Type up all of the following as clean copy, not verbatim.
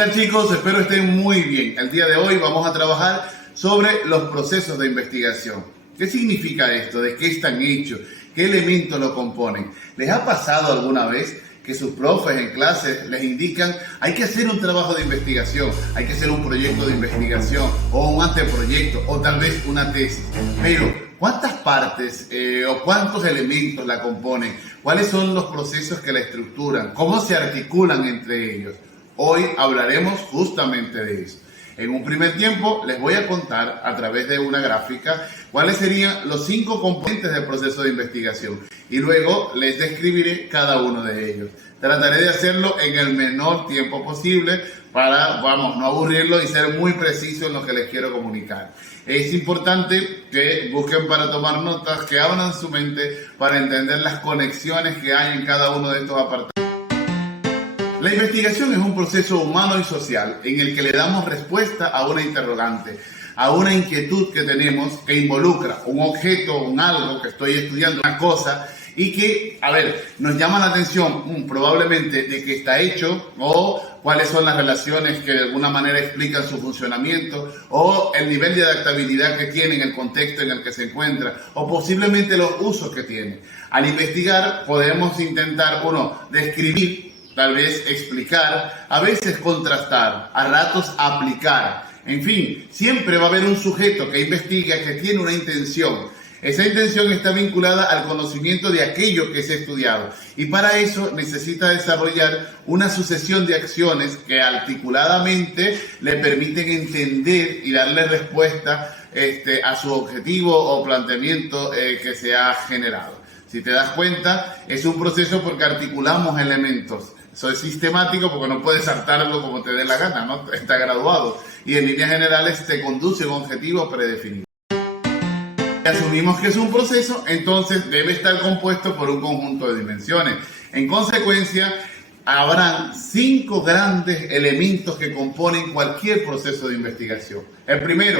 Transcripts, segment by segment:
Hola chicos, espero estén muy bien. El día de hoy vamos a trabajar sobre los procesos de investigación. ¿Qué significa esto? ¿De qué están hechos? ¿Qué elementos lo componen? ¿Les ha pasado alguna vez que sus profes en clase les indican hay que hacer un trabajo de investigación, hay que hacer un proyecto de investigación o un anteproyecto o tal vez una tesis? Pero ¿cuántas partes o cuántos elementos la componen? ¿Cuáles son los procesos que la estructuran? ¿Cómo se articulan entre ellos? Hoy hablaremos justamente de eso. En un primer tiempo les voy a contar a través de una gráfica cuáles serían los 5 componentes del proceso de investigación y luego les describiré cada uno de ellos. Trataré de hacerlo en el menor tiempo posible para, no aburrirlo y ser muy preciso en lo que les quiero comunicar. Es importante que busquen para tomar notas, que abran su mente para entender las conexiones que hay en cada uno de estos apartados. La investigación es un proceso humano y social en el que le damos respuesta a una interrogante, a una inquietud que tenemos que involucra un objeto, un algo que estoy estudiando, una cosa, y que, nos llama la atención probablemente de qué está hecho o cuáles son las relaciones que de alguna manera explican su funcionamiento o el nivel de adaptabilidad que tiene en el contexto en el que se encuentra o posiblemente los usos que tiene. Al investigar podemos intentar, describir, tal vez explicar, a veces contrastar, a ratos aplicar. En fin, siempre va a haber un sujeto que investiga, que tiene una intención. Esa intención está vinculada al conocimiento de aquello que se ha estudiado. Y para eso necesita desarrollar una sucesión de acciones que articuladamente le permiten entender y darle respuesta a su objetivo o planteamiento que se ha generado. Si te das cuenta, es un proceso porque articulamos elementos. Eso es sistemático porque no puedes saltarlo como te dé la gana, ¿no? Está graduado y en líneas generales te conduce a un objetivo predefinido. Si asumimos que es un proceso, entonces debe estar compuesto por un conjunto de dimensiones. En consecuencia, habrán 5 grandes elementos que componen cualquier proceso de investigación. El primero,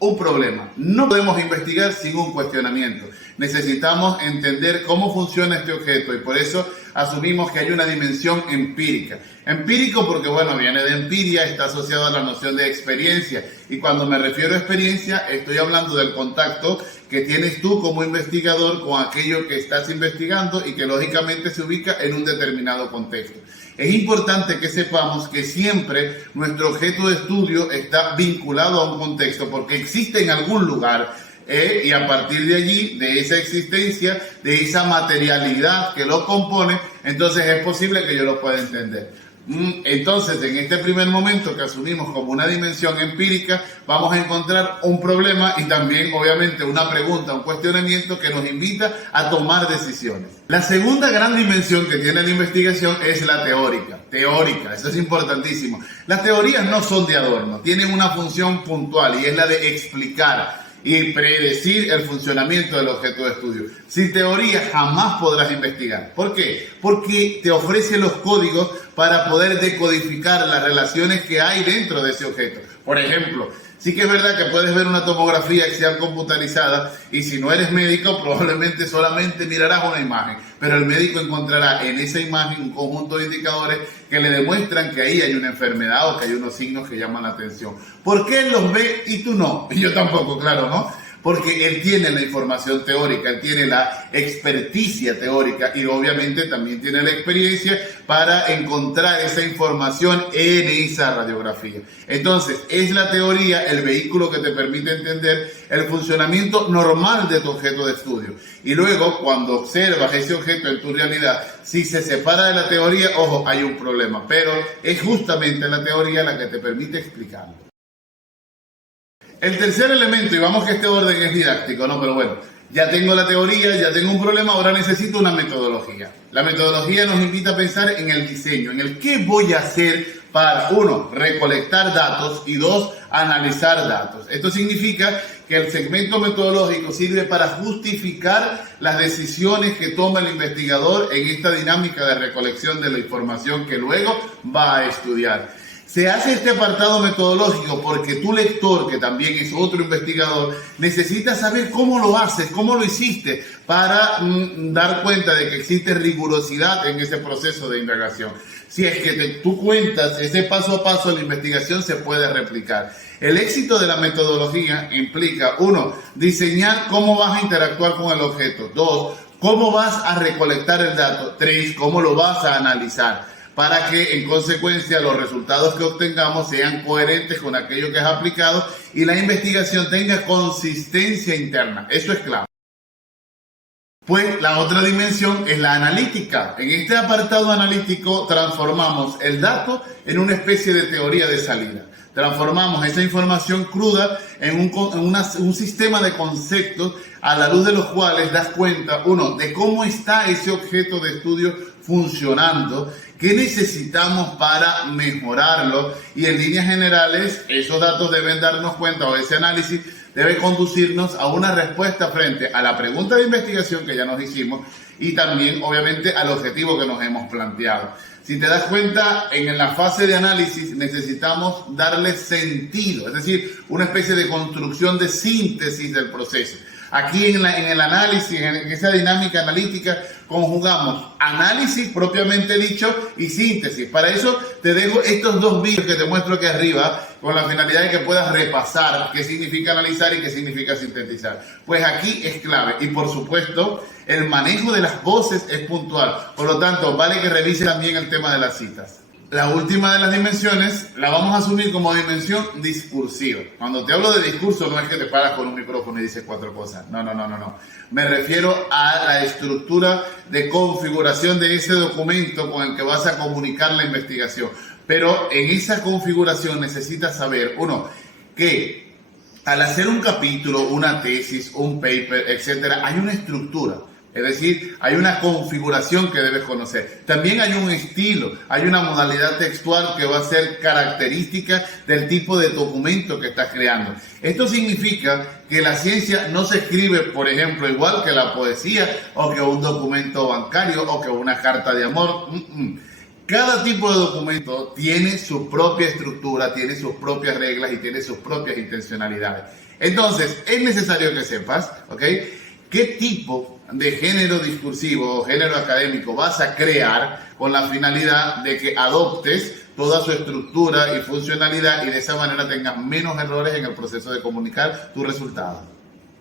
un problema. No podemos investigar sin un cuestionamiento. Necesitamos entender cómo funciona este objeto y por eso asumimos que hay una dimensión empírica. Empírico porque, viene de empiria, está asociado a la noción de experiencia. Y cuando me refiero a experiencia, estoy hablando del contacto que tienes tú como investigador con aquello que estás investigando y que lógicamente se ubica en un determinado contexto. Es importante que sepamos que siempre nuestro objeto de estudio está vinculado a un contexto porque existe en algún lugar y a partir de allí, de esa existencia, de esa materialidad que lo compone, entonces es posible que yo lo pueda entender. Entonces, en este primer momento que asumimos como una dimensión empírica, vamos a encontrar un problema y también, obviamente, una pregunta, un cuestionamiento que nos invita a tomar decisiones. La segunda gran dimensión que tiene la investigación es la teórica. Teórica, eso es importantísimo. Las teorías no son de adorno, tienen una función puntual y es la de explicar y predecir el funcionamiento del objeto de estudio. Sin teoría jamás podrás investigar. ¿Por qué? Porque te ofrece los códigos para poder decodificar las relaciones que hay dentro de ese objeto. Por ejemplo, sí que es verdad que puedes ver una tomografía axial computarizada y si no eres médico probablemente solamente mirarás una imagen, pero el médico encontrará en esa imagen un conjunto de indicadores que le demuestran que ahí hay una enfermedad o que hay unos signos que llaman la atención. ¿Por qué él los ve y tú no? Y yo tampoco, claro, ¿no? Porque él tiene la información teórica, él tiene la experticia teórica y obviamente también tiene la experiencia para encontrar esa información en esa radiografía. Entonces, es la teoría el vehículo que te permite entender el funcionamiento normal de tu objeto de estudio. Y luego, cuando observas ese objeto en tu realidad, si se separa de la teoría, ojo, hay un problema, pero es justamente la teoría la que te permite explicarlo. El tercer elemento, y vamos que este orden es didáctico, pero ya tengo la teoría, ya tengo un problema, ahora necesito una metodología. La metodología nos invita a pensar en el diseño, en el qué voy a hacer para, 1, recolectar datos y 2, analizar datos. Esto significa que el segmento metodológico sirve para justificar las decisiones que toma el investigador en esta dinámica de recolección de la información que luego va a estudiar. Se hace este apartado metodológico porque tu lector, que también es otro investigador, necesita saber cómo lo haces, cómo lo hiciste, para dar cuenta de que existe rigurosidad en ese proceso de indagación. Si es que tú cuentas ese paso a paso, la investigación se puede replicar. El éxito de la metodología implica, 1, diseñar cómo vas a interactuar con el objeto. 2, cómo vas a recolectar el dato. 3, cómo lo vas a analizar, para que en consecuencia los resultados que obtengamos sean coherentes con aquello que es aplicado y la investigación tenga consistencia interna. Eso es clave. Pues la otra dimensión es la analítica. En este apartado analítico transformamos el dato en una especie de teoría de salida. Transformamos esa información cruda en un sistema de conceptos a la luz de los cuales das cuenta, 1, de cómo está ese objeto de estudio funcionando, qué necesitamos para mejorarlo, y en líneas generales esos datos deben darnos cuenta, o ese análisis debe conducirnos a una respuesta frente a la pregunta de investigación que ya nos hicimos y también obviamente al objetivo que nos hemos planteado. Si te das cuenta, en la fase de análisis necesitamos darle sentido, es decir, una especie de construcción de síntesis del proceso. Aquí en el análisis, en esa dinámica analítica, conjugamos análisis propiamente dicho y síntesis. Para eso te dejo estos 2 vídeos que te muestro aquí arriba, con la finalidad de que puedas repasar qué significa analizar y qué significa sintetizar. Pues aquí es clave, y por supuesto el manejo de las voces es puntual. Por lo tanto, vale que revise también el tema de las citas. La última de las dimensiones la vamos a asumir como dimensión discursiva. Cuando te hablo de discurso, no es que te paras con un micrófono y dices 4 cosas. No. Me refiero a la estructura de configuración de ese documento con el que vas a comunicar la investigación. Pero en esa configuración necesitas saber, 1, que al hacer un capítulo, una tesis, un paper, etcétera, hay una estructura. Es decir, hay una configuración que debes conocer. También hay un estilo, hay una modalidad textual que va a ser característica del tipo de documento que estás creando. Esto significa que la ciencia no se escribe, por ejemplo, igual que la poesía o que un documento bancario o que una carta de amor. Cada tipo de documento tiene su propia estructura, tiene sus propias reglas y tiene sus propias intencionalidades. Entonces, es necesario que sepas, ¿ok?, qué tipo de género discursivo o género académico vas a crear con la finalidad de que adoptes toda su estructura y funcionalidad y de esa manera tengas menos errores en el proceso de comunicar tu resultado.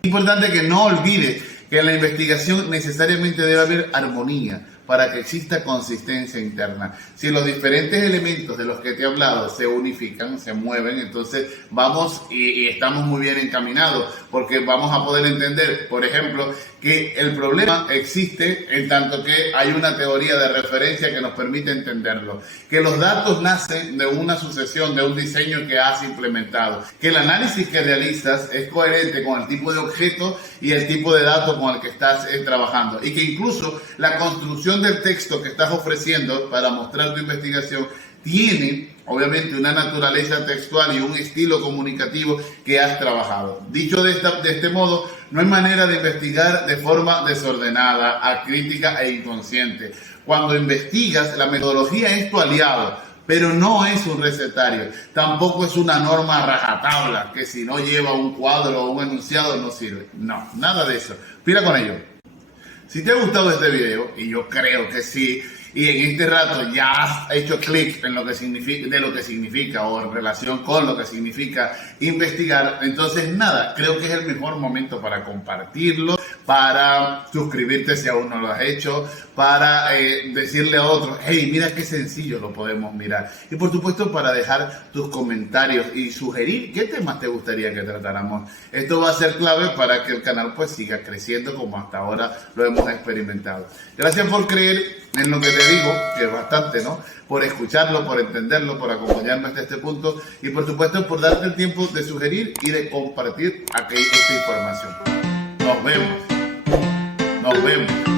Es importante que no olvides que en la investigación necesariamente debe haber armonía para que exista consistencia interna. Si los diferentes elementos de los que te he hablado se unifican, se mueven, entonces vamos y estamos muy bien encaminados, porque vamos a poder entender, por ejemplo, que el problema existe en tanto que hay una teoría de referencia que nos permite entenderlo, que los datos nacen de una sucesión, de un diseño que has implementado, que el análisis que realizas es coherente con el tipo de objeto y el tipo de dato con el que estás trabajando, y que incluso la construcción del texto que estás ofreciendo para mostrar tu investigación tiene obviamente una naturaleza textual y un estilo comunicativo que has trabajado. Dicho de este modo, no hay manera de investigar de forma desordenada, acrítica e inconsciente. Cuando investigas, la metodología es tu aliado, pero no es un recetario. Tampoco es una norma rajatabla que si no lleva un cuadro o un enunciado no sirve. No, nada de eso. Pila con ello. Si te ha gustado este video, y yo creo que sí, y en este rato ya has hecho clic en lo que significa o en relación con lo que significa investigar, entonces nada, creo que es el mejor momento para compartirlo, para suscribirte si aún no lo has hecho, para decirle a otros, hey, mira qué sencillo lo podemos mirar. Y por supuesto para dejar tus comentarios y sugerir qué temas te gustaría que tratáramos. Esto va a ser clave para que el canal pues siga creciendo como hasta ahora lo hemos experimentado. Gracias por creer en lo que te digo, que es bastante, ¿no? Por escucharlo, por entenderlo, por acompañarme hasta este punto y por supuesto por darte el tiempo de sugerir y de compartir esta información. Nos vemos.